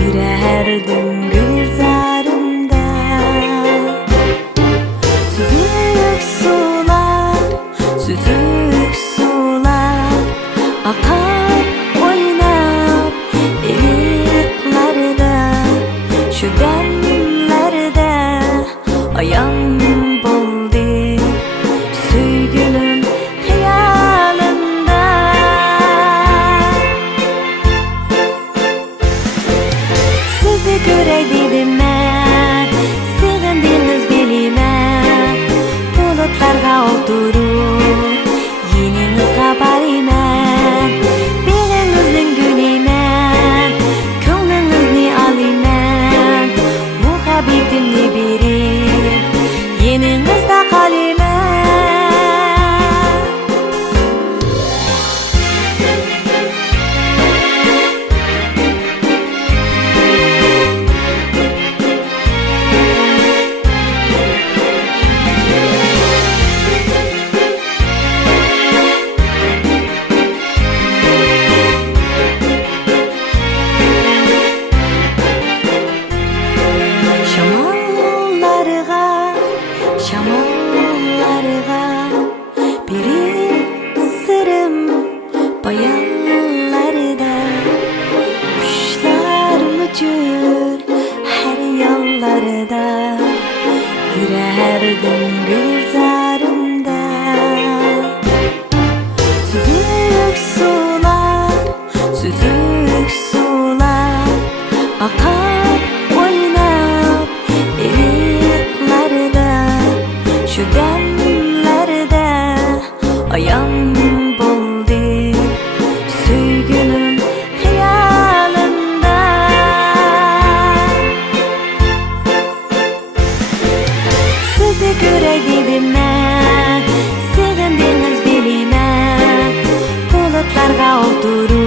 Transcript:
yürerdim gülzarımda. Süzük sular akar oynap eliklarda. Şu demlerde ayam boldu Soygunum hiyalimda. Sizni göray dedim ben, sevindiniz bilime. Bulutlarga oturup yeningizga bariman. Belinizning guliman, ko'nglingizni olayman. Muhabbetimni berib yeningizda qolayman. Şamallarga bir sırım bayanlarda. Kuşlar uçur her yollarda, yürerdim gülzarımda. Süzük sular akar oynap eliklarda. Şu demlerde ayam boldu Soygunum hiyalimda. Sizni göray dedim ben, sevindiniz bilime. Bulutlarga oturup